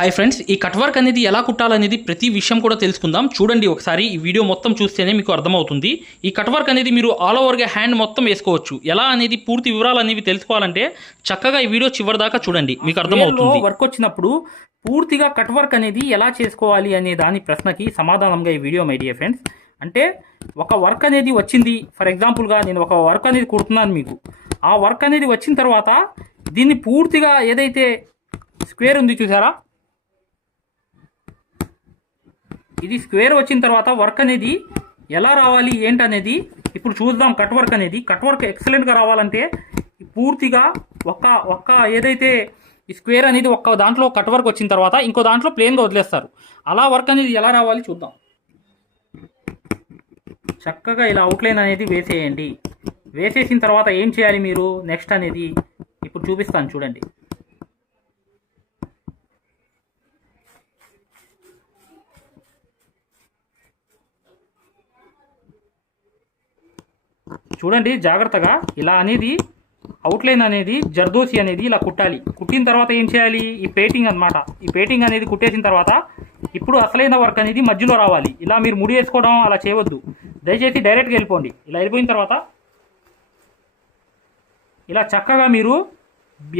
Hi friends ఈ cut work అనేది ఎలా కుట్టాలనేది ప్రతి విషయం కూడా తెలుసుకుందాం. చూడండి ఒకసారి ఈ వీడియో మొత్తం చూస్తేనే మీకు అర్థమవుతుంది. ఈ కట్ వర్క్ అనేది మీరు ఆల్ ఓవర్గా హ్యాండ్ మొత్తం వేసుకోవచ్చు. ఎలా అనేది పూర్తి వివరాలు అనేవి తెలుసుకోవాలంటే చక్కగా ఈ వీడియో చివరి దాకా చూడండి. మీకు అర్థమవుతుంది. వర్క్ వచ్చినప్పుడు పూర్తిగా కట్ వర్క్ అనేది ఎలా చేసుకోవాలి అనే దాని ప్రశ్నకి సమాధానంగా ఈ వీడియో మై డియర్ ఫ్రెండ్స్ అంటే ఒక వర్క్ అనేది వచ్చింది. ఫర్ ఎగ్జాంపుల్గా నేను ఒక వర్క్ అనేది కుడుతున్నాను మీకు. ఆ వర్క్ అనేది వచ్చిన తర్వాత దీన్ని పూర్తిగా ఏదైతే స్క్వేర్ ఉంది చూసారా? ఇది స్క్వేర్ వచ్చిన తర్వాత వర్క్ అనేది ఎలా రావాలి ఏంటనేది ఇప్పుడు చూద్దాం. కట్ వర్క్ అనేది కట్ వర్క్ ఎక్సలెంట్గా రావాలంటే పూర్తిగా ఒక్క ఒక్క ఏదైతే ఈ స్క్వేర్ అనేది ఒక్క దాంట్లో కట్ వర్క్ వచ్చిన తర్వాత ఇంకో దాంట్లో ప్లేన్గా వదిలేస్తారు. అలా వర్క్ అనేది ఎలా రావాలి చూద్దాం. చక్కగా ఇలా అవుట్లైన్ అనేది వేసేయండి. వేసేసిన తర్వాత ఏం చేయాలి మీరు? నెక్స్ట్ అనేది ఇప్పుడు చూపిస్తాను చూడండి. చూడండి జాగ్రత్తగా ఇలా అనేది అవుట్లైన్ అనేది జర్దోసి అనేది ఇలా కుట్టాలి. కుట్టిన తర్వాత ఏం చేయాలి? ఈ పేటింగ్ అన్నమాట. ఈ పేటింగ్ అనేది కుట్టేసిన తర్వాత ఇప్పుడు అసలైన వర్క్ అనేది మధ్యలో రావాలి. ఇలా మీరు ముడి వేసుకోవడం అలా చేయవద్దు. దయచేసి డైరెక్ట్గా వెళ్ళిపోండి. ఇలా వెళ్ళిపోయిన తర్వాత ఇలా చక్కగా మీరు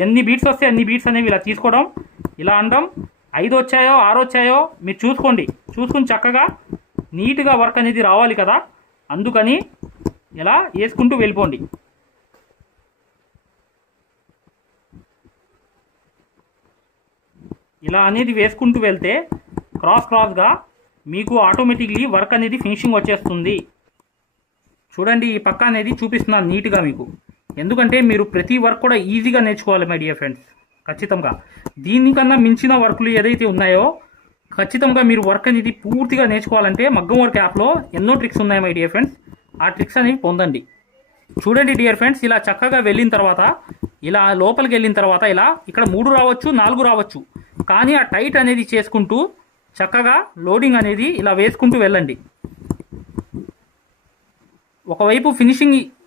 ఎన్ని బీట్స్ వస్తే అన్ని బీట్స్ అనేవి ఇలా తీసుకోవడం ఇలా అనడం ఐదు వచ్చాయో ఆరు వచ్చాయో మీరు చూసుకోండి. చూసుకుని చక్కగా నీట్గా వర్క్ అనేది రావాలి కదా. అందుకని ఇలా వేసుకుంటూ వెళ్ళిపోండి. ఇలా అనేది వేసుకుంటూ వెళ్తే క్రాస్ క్రాస్గా మీకు ఆటోమేటిక్లీ వర్క్ అనేది ఫినిషింగ్ వచ్చేస్తుంది. చూడండి ఈ పక్క అనేది చూపిస్తున్నాను నీట్గా మీకు. ఎందుకంటే మీరు ప్రతి వర్క్ కూడా ఈజీగా నేర్చుకోవాలి మై డియర్ ఫ్రెండ్స్. ఖచ్చితంగా. దీనికన్నా మించిన వర్కులు ఏదైతే ఉన్నాయో ఖచ్చితంగా మీరు వర్క్ అనేది పూర్తిగా నేర్చుకోవాలంటే మగ్గం వర్క్ యాప్లో ఎన్నో ట్రిక్స్ ఉన్నాయి మై డియర్ ఫ్రెండ్స్. ఆ ట్రిక్స్ అనేవి పొందండి. చూడండి డియర్ ఫ్రెండ్స్ ఇలా చక్కగా వెళ్ళిన తర్వాత ఇలా లోపలికి వెళ్ళిన తర్వాత ఇలా ఇక్కడ మూడు రావచ్చు నాలుగు రావచ్చు. కానీ ఆ టైట్ అనేది చేసుకుంటూ చక్కగా లోడింగ్ అనేది ఇలా వేసుకుంటూ వెళ్ళండి. ఒకవైపు ఫినిషింగ్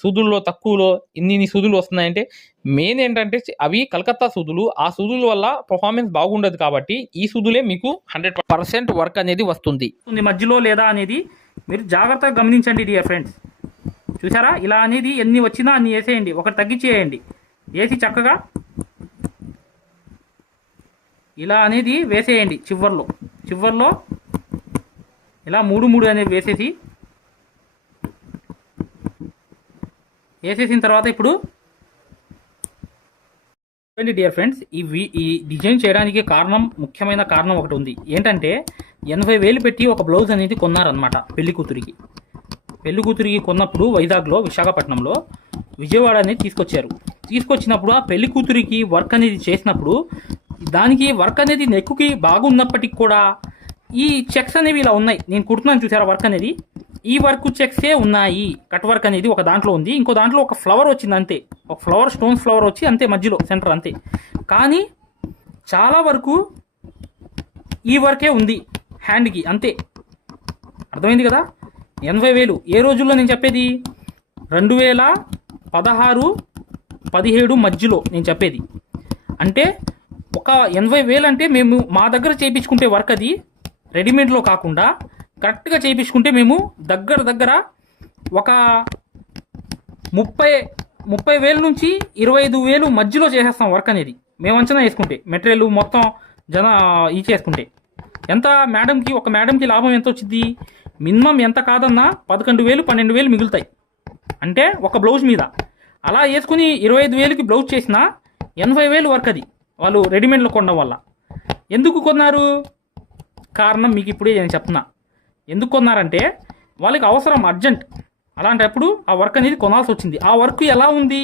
సూదుల్లో తక్కువలో ఇన్ని ఇన్ని సూదులు వస్తున్నాయంటే మెయిన్ ఏంటంటే అవి కలకత్తా సూదులు. ఆ సూదుల వల్ల పర్ఫార్మెన్స్ బాగుండదు కాబట్టి ఈ సూదులే మీకు హండ్రెడ్ పర్సెంట్ వర్క్ అనేది వస్తుంది. మధ్యలో లేదా అనేది మీరు జాగ్రత్తగా గమనించండి డియర్ ఫ్రెండ్స్ చూసారా ఇలా అనేది ఎన్ని వచ్చినా అన్ని వేసేయండి. ఒకటి తగ్గించేయండి. వేసి చక్కగా ఇలా అనేది వేసేయండి చివర్లో. చివర్లో ఇలా మూడు మూడు అనేది వేసేసి వేసేసిన తర్వాత ఇప్పుడు చూడండి డియర్ ఫ్రెండ్స్ ఇవి ఈ డిజైన్ చేయడానికి కారణం ముఖ్యమైన కారణం ఒకటి ఉంది. ఏంటంటే ఎనభై వేలు పెట్టి ఒక బ్లౌజ్ అనేది కొన్నారనమాట పెళ్ళి కూతురికి. పెళ్ళి కూతురికి కొన్నప్పుడు వైజాగ్లో విశాఖపట్నంలో విజయవాడ అనేది తీసుకొచ్చారు. తీసుకొచ్చినప్పుడు ఆ పెళ్ళి కూతురికి వర్క్ అనేది చేసినప్పుడు దానికి వర్క్ అనేది నెక్కుకి బాగున్నప్పటికి కూడా ఈ చెక్స్ అనేవి ఇలా ఉన్నాయి. నేను కుడుతున్నాను చూసారా వర్క్ అనేది? ఈ వర్క్ చెక్సే ఉన్నాయి. కట్ వర్క్ అనేది ఒక దాంట్లో ఉంది. ఇంకో దాంట్లో ఒక ఫ్లవర్ వచ్చింది అంతే. ఒక ఫ్లవర్ స్టోన్ ఫ్లవర్ వచ్చి అంతే మధ్యలో సెంటర్ అంతే. కానీ చాలా వరకు ఈ వర్కే ఉంది. హ్యాండ్కి అంతే. అర్థమైంది కదా? ఎనభై వేలు. ఏ రోజుల్లో నేను చెప్పేది? రెండు వేల పదహారు పదిహేడు మధ్యలో నేను చెప్పేది. అంటే ఒక ఎనభై వేలు అంటే మేము మా దగ్గర చేయించుకుంటే వర్క్ అది రెడీమేడ్లో కాకుండా కరెక్ట్గా చేయించుకుంటే మేము దగ్గర దగ్గర ఒక ముప్పై ముప్పై వేల నుంచి ఇరవై ఐదు వేలు మధ్యలో చేసేస్తాం వర్క్ అనేది. మేము అంచనా వేసుకుంటే మెటీరియల్ మొత్తం జన చేసుకుంటే. ఎంత మేడంకి ఒక మేడంకి లాభం ఎంత వచ్చింది మినిమం ఎంత కాదన్నా పదకొండు వేలు పన్నెండు వేలు మిగులుతాయి. అంటే ఒక బ్లౌజ్ మీద. అలా వేసుకుని ఇరవై ఐదు వేలుకి బ్లౌజ్ చేసిన ఎనభై వేలు వర్క్ అది వాళ్ళు రెడీమేడ్లో కొనడం వల్ల. ఎందుకు కొన్నారు? కారణం మీకు ఇప్పుడే నేను చెప్తున్నా. ఎందుకు కొన్నారంటే వాళ్ళకి అవసరం అర్జెంట్. అలాంటప్పుడు ఆ వర్క్ అనేది కొనాల్సి వచ్చింది. ఆ వర్క్ ఎలా ఉంది?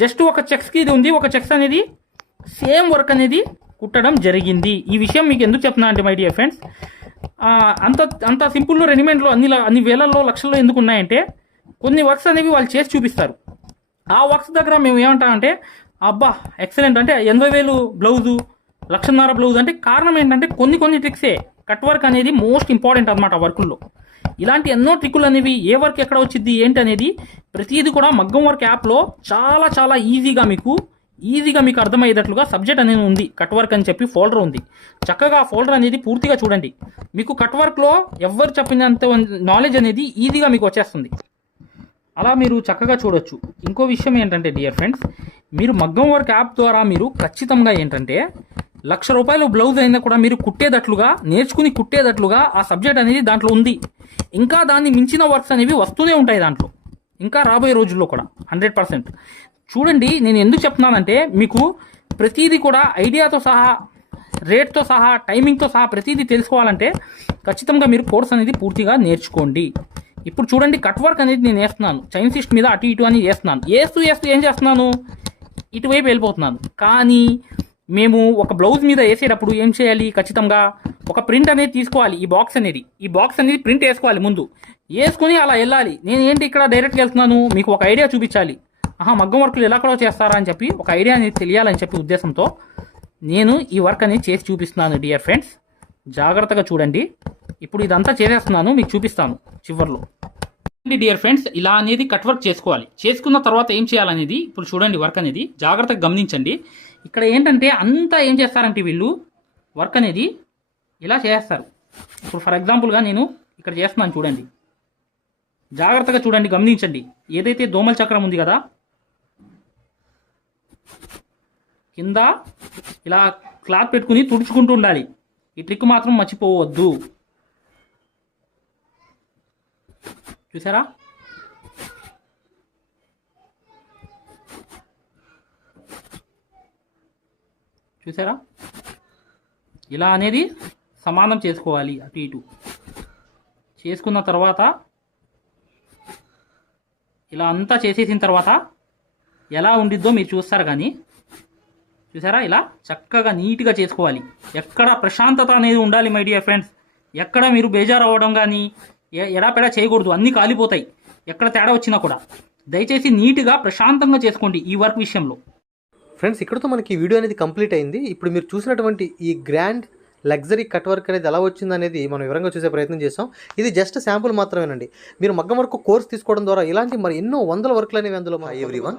జస్ట్ ఒక చెక్స్కి ఇది ఉంది ఒక చెక్స్ అనేది సేమ్ వర్క్ అనేది కుట్టడం జరిగింది. ఈ విషయం మీకు ఎందుకు చెప్తున్నా అంటే మై డియర్ ఫ్రెండ్స్ అంత అంత సింపుల్లో రెడీమేడ్లో అన్ని అన్ని వేలల్లో లక్షల్లో ఎందుకు ఉన్నాయంటే కొన్ని వర్క్స్ అనేవి వాళ్ళు చేసి చూపిస్తారు. ఆ వర్క్స్ దగ్గర మేము ఏమంటామంటే అబ్బా ఎక్సలెంట్. అంటే ఎనభై వేలు బ్లౌజు లక్షన్నర బ్లౌజ్. అంటే కారణం ఏంటంటే కొన్ని కొన్ని ట్రిక్సే. కట్ వర్క్ అనేది మోస్ట్ ఇంపార్టెంట్ అనమాట వర్కుల్లో. ఇలాంటి ఎన్నో ట్రిక్కులు అనేవి ఏ వర్క్ ఎక్కడ వచ్చింది ఏంటి అనేది ప్రతిదీ కూడా మగ్గం వర్క్ యాప్లో చాలా చాలా ఈజీగా మీకు ఈజీగా మీకు అర్థమయ్యేటట్లుగా సబ్జెక్ట్ అనేది ఉంది కట్ వర్క్ అని చెప్పి ఫోల్డర్ ఉంది. చక్కగా ఆ ఫోల్డర్ అనేది పూర్తిగా చూడండి. మీకు కట్ వర్క్లో ఎవరు చెప్పినంత నాలెడ్జ్ అనేది ఈజీగా మీకు వచ్చేస్తుంది. అలా మీరు చక్కగా చూడొచ్చు. ఇంకో విషయం ఏంటంటే డియర్ ఫ్రెండ్స్ మీరు మగ్గం వర్క్ యాప్ ద్వారా మీరు ఖచ్చితంగా ఏంటంటే లక్ష రూపాయలు బ్లౌజ్ అయినా కూడా మీరు కుట్టేటట్లుగా నేర్చుకుని కుట్టేటట్లుగా ఆ సబ్జెక్ట్ అనేది దాంట్లో ఉంది. ఇంకా దాన్ని మించిన వర్క్స్ అనేవి వస్తూనే ఉంటాయి దాంట్లో. ఇంకా రాబోయే రోజుల్లో కూడా హండ్రెడ్ పర్సెంట్ చూడండి నేను ఎందుకు చెప్తున్నానంటే మీకు ప్రతిదీ కూడా ఐడియాతో సహా రేట్తో సహా టైమింగ్తో సహా ప్రతిదీ తెలుసుకోవాలంటే ఖచ్చితంగా మీరు కోర్స్ అనేది పూర్తిగా నేర్చుకోండి. ఇప్పుడు చూడండి కట్ వర్క్ అనేది నేను వేస్తున్నాను. చైన్ సిస్ట్ మీద అటు ఇటు అని వేస్తున్నాను. వేస్తూ వేస్తూ ఏం చేస్తున్నాను? ఇటువైపు వెళ్ళిపోతున్నాను. కానీ మేము ఒక బ్లౌజ్ మీద వేసేటప్పుడు ఏం చేయాలి? ఖచ్చితంగా ఒక ప్రింట్ అనేది తీసుకోవాలి ఈ బాక్స్ అనేది. ఈ బాక్స్ అనేది ప్రింట్ వేసుకోవాలి ముందు. వేసుకుని అలా వెళ్ళాలి. నేను ఏంటి ఇక్కడ డైరెక్ట్గా వెళ్తున్నాను? మీకు ఒక ఐడియా చూపించాలి. ఆహా మగ్గం వర్క్లు ఎలా కూడా చేస్తారా అని చెప్పి ఒక ఐడియా అనేది తెలియాలని చెప్పి ఉద్దేశంతో నేను ఈ వర్క్ అనేది చేసి చూపిస్తున్నాను డియర్ ఫ్రెండ్స్ జాగ్రత్తగా చూడండి. ఇప్పుడు ఇదంతా చేసేస్తున్నాను మీకు చూపిస్తాను చివర్లో. డియర్ ఫ్రెండ్స్ ఇలా అనేది కట్ వర్క్ చేసుకోవాలి. చేసుకున్న తర్వాత ఏం చేయాలనేది? ఇప్పుడు చూడండి వర్క్ అనేది. జాగ్రత్తగా గమనించండి. ఇక్కడ ఏంటంటే అంతా ఏం చేస్తారంటే వీళ్ళు వర్క్ అనేది ఇలా చేస్తారు. ఇప్పుడు ఫర్ ఎగ్జాంపుల్గా నేను ఇక్కడ చేస్తున్నాను చూడండి. జాగ్రత్తగా చూడండి గమనించండి. ఏదైతే దోమల చక్రం ఉంది కదా కింద ఇలా క్లాత్ పెట్టుకుని తుడుచుకుంటూ ఉండాలి. ఈ ట్రిక్ మాత్రం మర్చిపోవద్దు. చూసారా? చూసారా? ఇలా అనేది సమానం చేసుకోవాలి అటు ఇటు. చేసుకున్న తర్వాత ఇలా అంతా చేసేసిన తర్వాత ఎలా ఉండిద్దో మీరు చూస్తారు కానీ చూసారా? ఇలా చక్కగా నీట్గా చేసుకోవాలి. ఎక్కడ ప్రశాంతత అనేది ఉండాలి మై డియర్ ఫ్రెండ్స్. ఎక్కడ మీరు బేజారు అవ్వడం కానీ ఎడాపెడా చేయకూడదు. అన్నీ కాలిపోతాయి. ఎక్కడ తేడా వచ్చినా కూడా. దయచేసి నీట్గా ప్రశాంతంగా చేసుకోండి ఈ వర్క్ విషయంలో. ఫ్రెండ్స్ ఇక్కడతో మనకి ఈ వీడియో అనేది కంప్లీట్ అయింది. ఇప్పుడు మీరు చూసినటువంటి ఈ గ్రాండ్ లగ్జరీ కట్ వర్క్ అనేది ఎలా వచ్చింది అనేది మనం వివరంగా చూసే ప్రయత్నం చేసాం. ఇది జస్ట్ శాంపుల్ మాత్రమేనండి. మీరు మగ్గం వరకు కోర్స్ తీసుకోవడం ద్వారా ఇలాంటి మరి ఎన్నో వందల వర్క్లు అనేవి అందులో ఎవ్రీ వన్